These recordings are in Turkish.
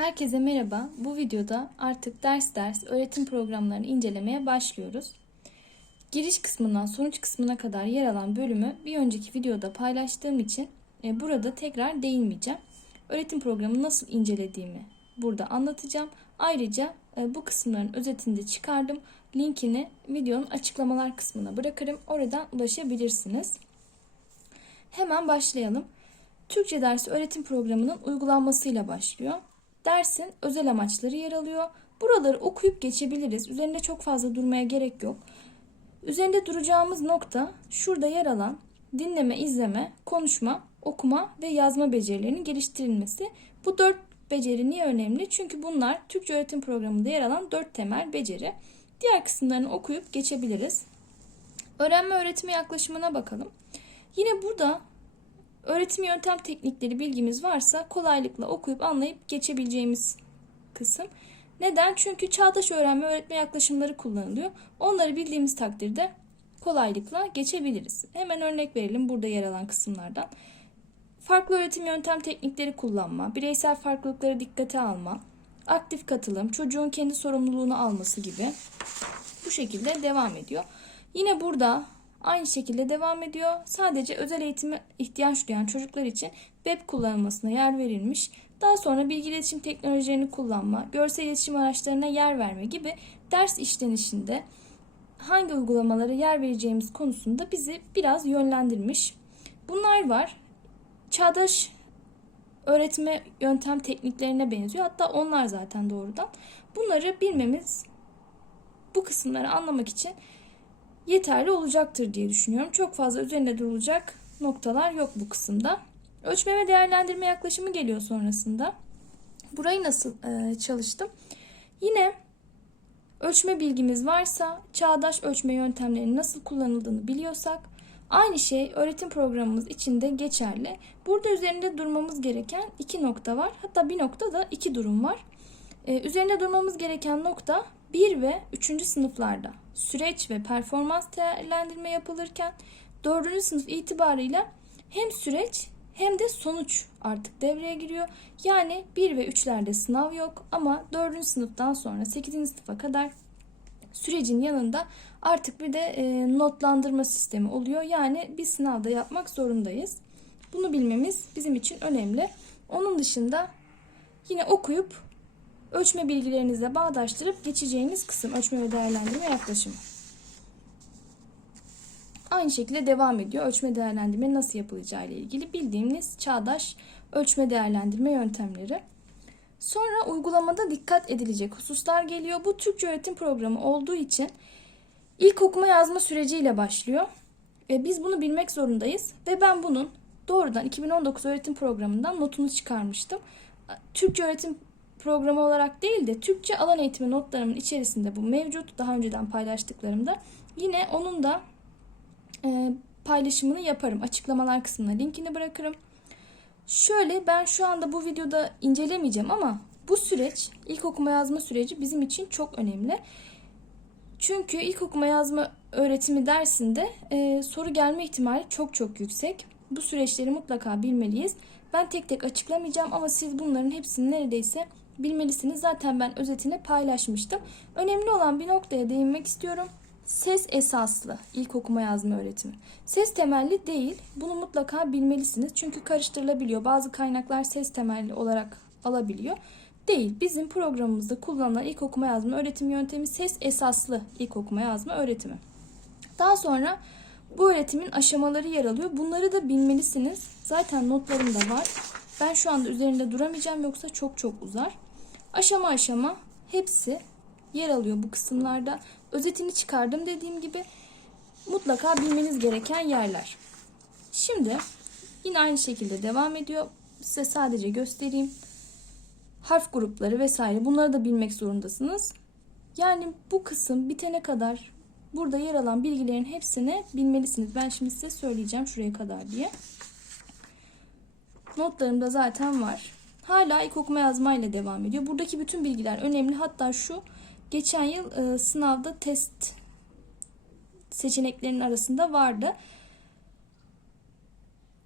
Herkese merhaba. Bu videoda artık ders ders öğretim programlarını incelemeye başlıyoruz. Giriş kısmından sonuç kısmına kadar yer alan bölümü bir önceki videoda paylaştığım için e, burada tekrar değinmeyeceğim. Öğretim programı nasıl incelediğimi burada anlatacağım. Ayrıca e, bu kısımların özetini de çıkardım. Linkini videonun açıklamalar kısmına bırakırım. Oradan ulaşabilirsiniz. Hemen başlayalım. Türkçe dersi öğretim programının uygulanmasıyla başlıyor. Dersin özel amaçları yer alıyor. Buraları okuyup geçebiliriz. Üzerinde çok fazla durmaya gerek yok. Üzerinde duracağımız nokta şurada yer alan dinleme, izleme, konuşma, okuma ve yazma becerilerinin geliştirilmesi. Bu dört beceri niye önemli? Çünkü bunlar Türkçe öğretim programında yer alan dört temel beceri. Diğer kısımlarını okuyup geçebiliriz. Öğrenme öğretime yaklaşımına bakalım. Yine burada öğretim yöntem teknikleri bilgimiz varsa kolaylıkla okuyup anlayıp geçebileceğimiz kısım. Neden? Çünkü çağdaş öğrenme öğretme yaklaşımları kullanılıyor. Onları bildiğimiz takdirde kolaylıkla geçebiliriz. Hemen örnek verelim burada yer alan kısımlardan. Farklı öğretim yöntem teknikleri kullanma, bireysel farklılıkları dikkate alma, aktif katılım, çocuğun kendi sorumluluğunu alması gibi bu şekilde devam ediyor. Yine burada aynı şekilde devam ediyor. Sadece özel eğitime ihtiyaç duyan çocuklar için web kullanılmasına yer verilmiş. Daha sonra bilgi iletişim teknolojilerini kullanma, görsel iletişim araçlarına yer verme gibi ders işlenişinde hangi uygulamalara yer vereceğimiz konusunda bizi biraz yönlendirmiş. Bunlar var. Çağdaş öğretme yöntem tekniklerine benziyor. Hatta onlar zaten doğrudan. Bunları bilmemiz bu kısımları anlamak için yeterli olacaktır diye düşünüyorum. Çok fazla üzerinde durulacak noktalar yok bu kısımda. Ölçme ve değerlendirme yaklaşımı geliyor sonrasında. Burayı nasıl e, çalıştım? Yine ölçme bilgimiz varsa, çağdaş ölçme yöntemlerinin nasıl kullanıldığını biliyorsak, aynı şey öğretim programımız için de geçerli. Burada üzerinde durmamız gereken iki nokta var. Hatta bir nokta da iki durum var. E, üzerinde durmamız gereken nokta 1 ve 3. sınıflarda süreç ve performans değerlendirme yapılırken 4. sınıf itibarıyla hem süreç hem de sonuç artık devreye giriyor. Yani 1 ve 3'lerde sınav yok ama 4. sınıftan sonra 8. sınıfa kadar sürecin yanında artık bir de e, notlandırma sistemi oluyor. Yani bir sınavda yapmak zorundayız. Bunu bilmemiz bizim için önemli. Onun dışında yine okuyup ölçme bilgilerinizle bağdaştırıp geçeceğiniz kısım ölçme ve değerlendirme yaklaşımı. Aynı şekilde devam ediyor. Ölçme değerlendirme nasıl yapılacağı ile ilgili bildiğimiz çağdaş ölçme değerlendirme yöntemleri. Sonra uygulamada dikkat edilecek hususlar geliyor. Bu Türkçe öğretim programı olduğu için ilk okuma yazma süreciyle başlıyor. E, biz bunu bilmek zorundayız ve ben bunun doğrudan 2019 öğretim programından notunu çıkarmıştım. Türkçe öğretim programı olarak değil de Türkçe alan eğitimi notlarımın içerisinde bu mevcut. Daha önceden paylaştıklarımda. Yine onun da e, paylaşımını yaparım. Açıklamalar kısmına linkini bırakırım. Şöyle ben şu anda bu videoda incelemeyeceğim ama bu süreç ilk okuma yazma süreci bizim için çok önemli. Çünkü ilk okuma yazma öğretimi dersinde e, soru gelme ihtimali çok çok yüksek. Bu süreçleri mutlaka bilmeliyiz. Ben tek tek açıklamayacağım ama siz bunların hepsini neredeyse bilmelisiniz. Zaten ben özetini paylaşmıştım. Önemli olan bir noktaya değinmek istiyorum. Ses esaslı ilk okuma yazma öğretimi. Ses temelli değil. Bunu mutlaka bilmelisiniz. Çünkü karıştırılabiliyor. Bazı kaynaklar ses temelli olarak alabiliyor. Değil. Bizim programımızda kullanılan ilk okuma yazma öğretim yöntemi ses esaslı ilk okuma yazma öğretimi. Daha sonra bu öğretimin aşamaları yer alıyor. Bunları da bilmelisiniz. Zaten notlarım da var. Ben şu anda üzerinde duramayacağım yoksa çok çok uzar. Aşama aşama hepsi yer alıyor bu kısımlarda. Özetini çıkardım dediğim gibi mutlaka bilmeniz gereken yerler. Şimdi yine aynı şekilde devam ediyor. Size sadece göstereyim. Harf grupları vesaire bunları da bilmek zorundasınız. Yani bu kısım bitene kadar burada yer alan bilgilerin hepsini bilmelisiniz. Ben şimdi size söyleyeceğim şuraya kadar diye. Notlarımda zaten var. Hala ilk okuma yazma ile devam ediyor. Buradaki bütün bilgiler önemli. Hatta şu geçen yıl e, sınavda test seçeneklerinin arasında vardı.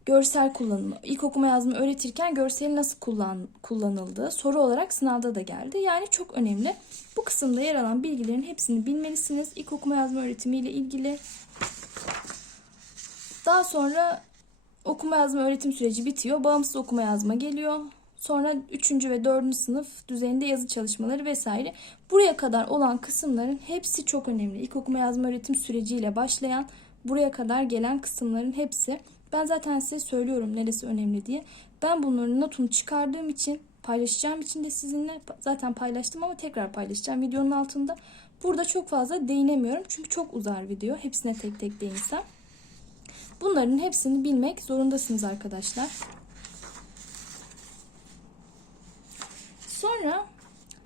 görsel kullanımı, ilk okuma yazma öğretirken görseli nasıl kullan, kullanıldığı soru olarak sınavda da geldi. Yani çok önemli. Bu kısımda yer alan bilgilerin hepsini bilmelisiniz. İlk okuma yazma öğretimiyle ilgili. Daha sonra okuma yazma öğretim süreci bitiyor. Bağımsız okuma yazma geliyor. Sonra 3. ve 4. sınıf düzeyinde yazı çalışmaları vesaire. Buraya kadar olan kısımların hepsi çok önemli. İlk okuma yazma öğretim süreciyle başlayan buraya kadar gelen kısımların hepsi. Ben zaten size söylüyorum neresi önemli diye. Ben bunların notunu çıkardığım için paylaşacağım için de sizinle zaten paylaştım ama tekrar paylaşacağım videonun altında. Burada çok fazla değinemiyorum çünkü çok uzar video. Hepsine tek tek değinsem. Bunların hepsini bilmek zorundasınız arkadaşlar. Sonra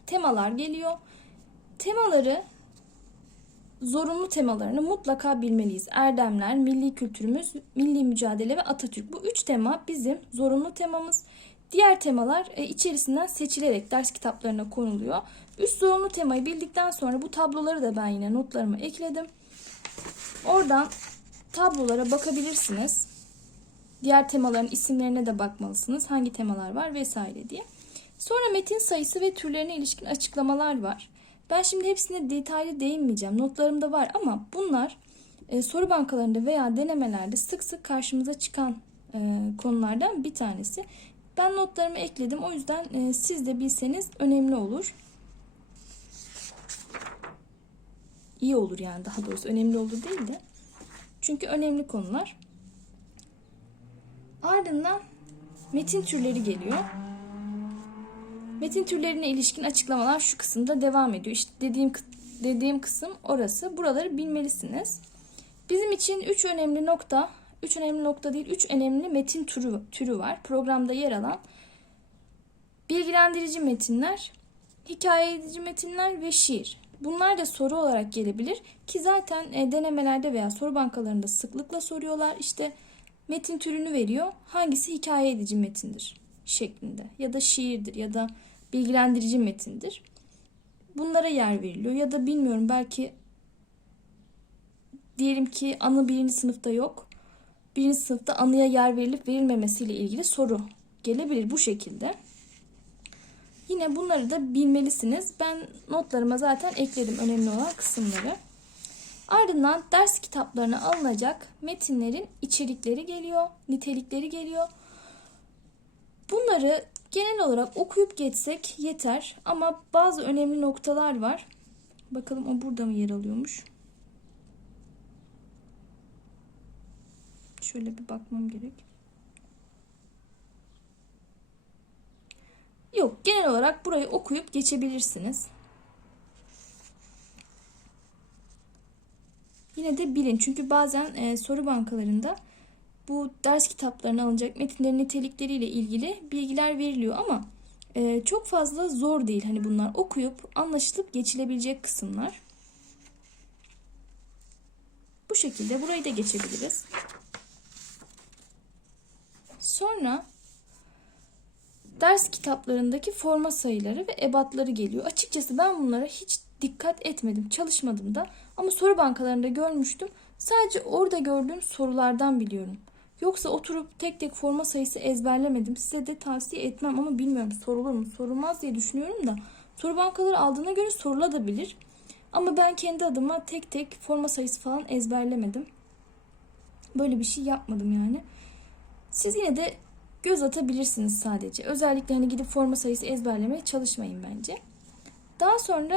temalar geliyor. Temaları zorunlu temalarını mutlaka bilmeliyiz. Erdemler, milli kültürümüz, milli mücadele ve Atatürk. Bu üç tema bizim zorunlu temamız. Diğer temalar e, içerisinden seçilerek ders kitaplarına konuluyor. Üst zorunlu temayı bildikten sonra bu tabloları da ben yine notlarıma ekledim. Oradan tablolara bakabilirsiniz. Diğer temaların isimlerine de bakmalısınız. Hangi temalar var vesaire diye. Sonra metin sayısı ve türlerine ilişkin açıklamalar var. Ben şimdi hepsine detaylı değinmeyeceğim. Notlarımda var ama bunlar e, soru bankalarında veya denemelerde sık sık karşımıza çıkan e, konulardan bir tanesi. Ben notlarımı ekledim. O yüzden e, siz de bilseniz önemli olur. İyi olur yani daha doğrusu önemli olur değil de. Çünkü önemli konular. Ardından metin türleri geliyor. Metin türlerine ilişkin açıklamalar şu kısımda devam ediyor. İşte dediğim dediğim kısım orası. Buraları bilmelisiniz. Bizim için üç önemli nokta, üç önemli nokta değil, üç önemli metin türü, türü var. Programda yer alan bilgilendirici metinler, hikaye edici metinler ve şiir. Bunlar da soru olarak gelebilir ki zaten e, denemelerde veya soru bankalarında sıklıkla soruyorlar. İşte metin türünü veriyor. Hangisi hikaye edici metindir şeklinde ya da şiirdir ya da bilgilendirici metindir. Bunlara yer veriliyor ya da bilmiyorum belki diyelim ki anı birinci sınıfta yok. Birinci sınıfta anıya yer verilip verilmemesiyle ilgili soru gelebilir bu şekilde. Yine bunları da bilmelisiniz. Ben notlarıma zaten ekledim önemli olan kısımları. Ardından ders kitaplarına alınacak metinlerin içerikleri geliyor, nitelikleri geliyor. Bunları genel olarak okuyup geçsek yeter ama bazı önemli noktalar var. Bakalım o burada mı yer alıyormuş? Şöyle bir bakmam gerek. Yok, genel olarak burayı okuyup geçebilirsiniz. Yine de bilin çünkü bazen e, soru bankalarında bu ders kitaplarına alınacak metinlerin nitelikleriyle ilgili bilgiler veriliyor ama e, çok fazla zor değil. Hani bunlar okuyup anlaşılıp geçilebilecek kısımlar. Bu şekilde burayı da geçebiliriz. Sonra ders kitaplarındaki forma sayıları ve ebatları geliyor. Açıkçası ben bunlara hiç dikkat etmedim, çalışmadım da ama soru bankalarında görmüştüm. Sadece orada gördüğüm sorulardan biliyorum. Yoksa oturup tek tek forma sayısı ezberlemedim. Size de tavsiye etmem ama bilmiyorum sorulur mu sorulmaz diye düşünüyorum da. Soru bankaları aldığına göre sorulabilir. Ama ben kendi adıma tek tek forma sayısı falan ezberlemedim. Böyle bir şey yapmadım yani. Siz yine de göz atabilirsiniz sadece. Özellikle hani gidip forma sayısı ezberlemeye çalışmayın bence. Daha sonra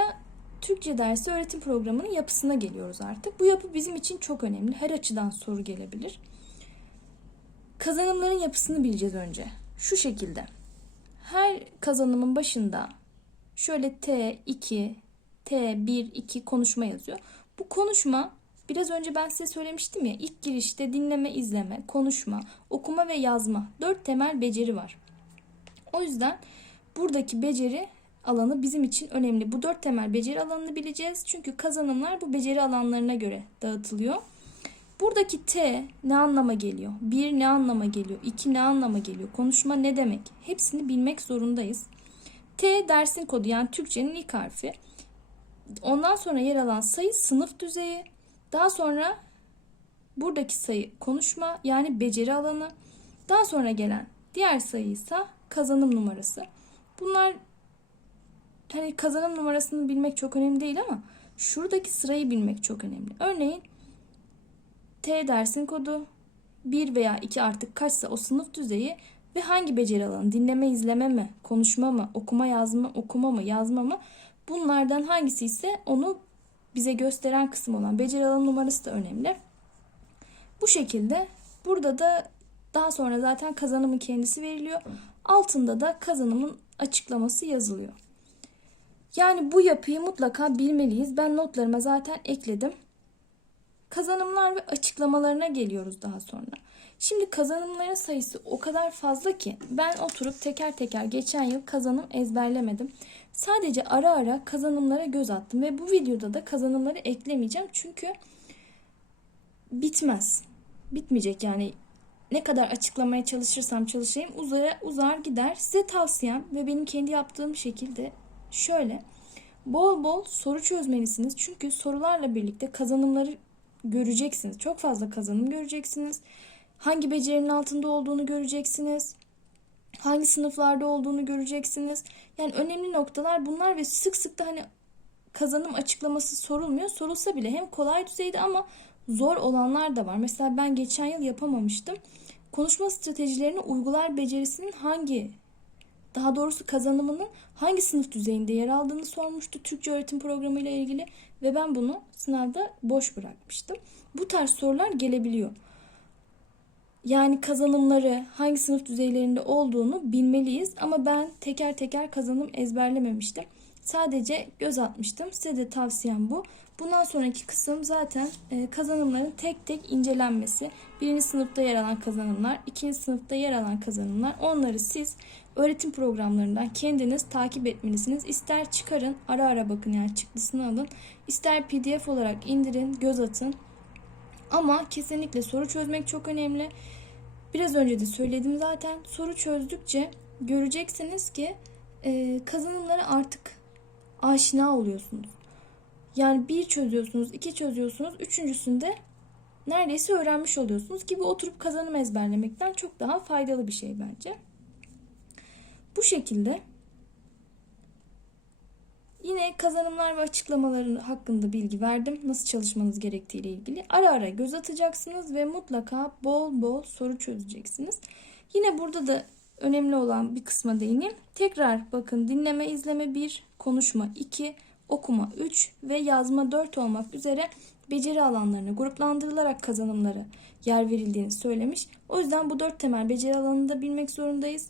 Türkçe dersi öğretim programının yapısına geliyoruz artık. Bu yapı bizim için çok önemli. Her açıdan soru gelebilir. Kazanımların yapısını bileceğiz önce. Şu şekilde. Her kazanımın başında şöyle T2, T1, 2 konuşma yazıyor. Bu konuşma biraz önce ben size söylemiştim ya ilk girişte dinleme, izleme, konuşma, okuma ve yazma. Dört temel beceri var. O yüzden buradaki beceri alanı bizim için önemli. Bu dört temel beceri alanını bileceğiz. Çünkü kazanımlar bu beceri alanlarına göre dağıtılıyor. Buradaki T ne anlama geliyor? Bir ne anlama geliyor? İki ne anlama geliyor? Konuşma ne demek? Hepsini bilmek zorundayız. T dersin kodu yani Türkçenin ilk harfi. Ondan sonra yer alan sayı sınıf düzeyi. Daha sonra buradaki sayı konuşma yani beceri alanı. Daha sonra gelen diğer sayı ise kazanım numarası. Bunlar hani kazanım numarasını bilmek çok önemli değil ama şuradaki sırayı bilmek çok önemli. Örneğin T dersin kodu 1 veya 2 artık kaçsa o sınıf düzeyi ve hangi beceri alanı dinleme izleme mi konuşma mı okuma yazma okuma mı yazma mı bunlardan hangisi ise onu bize gösteren kısım olan beceri alanı numarası da önemli. Bu şekilde burada da daha sonra zaten kazanımın kendisi veriliyor. Altında da kazanımın açıklaması yazılıyor. Yani bu yapıyı mutlaka bilmeliyiz. Ben notlarıma zaten ekledim. Kazanımlar ve açıklamalarına geliyoruz daha sonra. Şimdi kazanımların sayısı o kadar fazla ki ben oturup teker teker geçen yıl kazanım ezberlemedim. Sadece ara ara kazanımlara göz attım ve bu videoda da kazanımları eklemeyeceğim çünkü bitmez. Bitmeyecek yani ne kadar açıklamaya çalışırsam çalışayım uzar, uzar gider. Size tavsiyem ve benim kendi yaptığım şekilde şöyle. Bol bol soru çözmelisiniz. Çünkü sorularla birlikte kazanımları göreceksiniz. Çok fazla kazanım göreceksiniz. Hangi becerinin altında olduğunu göreceksiniz. Hangi sınıflarda olduğunu göreceksiniz. Yani önemli noktalar bunlar ve sık sık da hani kazanım açıklaması sorulmuyor. Sorulsa bile hem kolay düzeyde ama zor olanlar da var. Mesela ben geçen yıl yapamamıştım. Konuşma stratejilerini uygular becerisinin hangi daha doğrusu kazanımının hangi sınıf düzeyinde yer aldığını sormuştu Türkçe öğretim programı ile ilgili ve ben bunu sınavda boş bırakmıştım. Bu tarz sorular gelebiliyor. Yani kazanımları hangi sınıf düzeylerinde olduğunu bilmeliyiz ama ben teker teker kazanım ezberlememiştim. Sadece göz atmıştım. Size de tavsiyem bu. Bundan sonraki kısım zaten e, kazanımların tek tek incelenmesi. Birinci sınıfta yer alan kazanımlar, ikinci sınıfta yer alan kazanımlar. Onları siz öğretim programlarından kendiniz takip etmelisiniz. İster çıkarın, ara ara bakın yani çıktısını alın. İster pdf olarak indirin, göz atın. Ama kesinlikle soru çözmek çok önemli. Biraz önce de söyledim zaten. Soru çözdükçe göreceksiniz ki e, kazanımlara artık aşina oluyorsunuz. Yani bir çözüyorsunuz, iki çözüyorsunuz, üçüncüsünde neredeyse öğrenmiş oluyorsunuz gibi oturup kazanım ezberlemekten çok daha faydalı bir şey bence. Bu şekilde yine kazanımlar ve açıklamaların hakkında bilgi verdim. Nasıl çalışmanız gerektiği ile ilgili. Ara ara göz atacaksınız ve mutlaka bol bol soru çözeceksiniz. Yine burada da önemli olan bir kısma değineyim. Tekrar bakın dinleme, izleme 1, konuşma 2, okuma 3 ve yazma 4 olmak üzere beceri alanlarına gruplandırılarak kazanımları yer verildiğini söylemiş. O yüzden bu dört temel beceri alanını da bilmek zorundayız.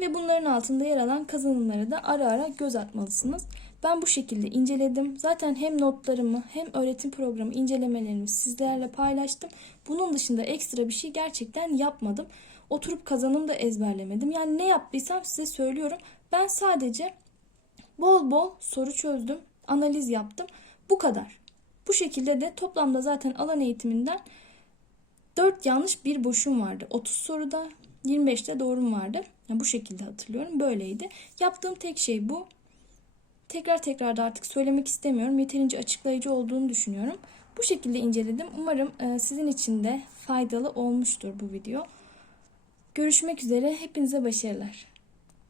Ve bunların altında yer alan kazanımlara da ara ara göz atmalısınız. Ben bu şekilde inceledim. Zaten hem notlarımı hem öğretim programı incelemelerimi sizlerle paylaştım. Bunun dışında ekstra bir şey gerçekten yapmadım. Oturup kazanım da ezberlemedim. Yani ne yaptıysam size söylüyorum. Ben sadece bol bol soru çözdüm, analiz yaptım. Bu kadar. Bu şekilde de toplamda zaten alan eğitiminden 4 yanlış bir boşum vardı. 30 soruda 25'te doğrum vardı. Yani bu şekilde hatırlıyorum. Böyleydi. Yaptığım tek şey bu. Tekrar tekrar da artık söylemek istemiyorum. Yeterince açıklayıcı olduğunu düşünüyorum. Bu şekilde inceledim. Umarım e, sizin için de faydalı olmuştur bu video. Görüşmek üzere. Hepinize başarılar.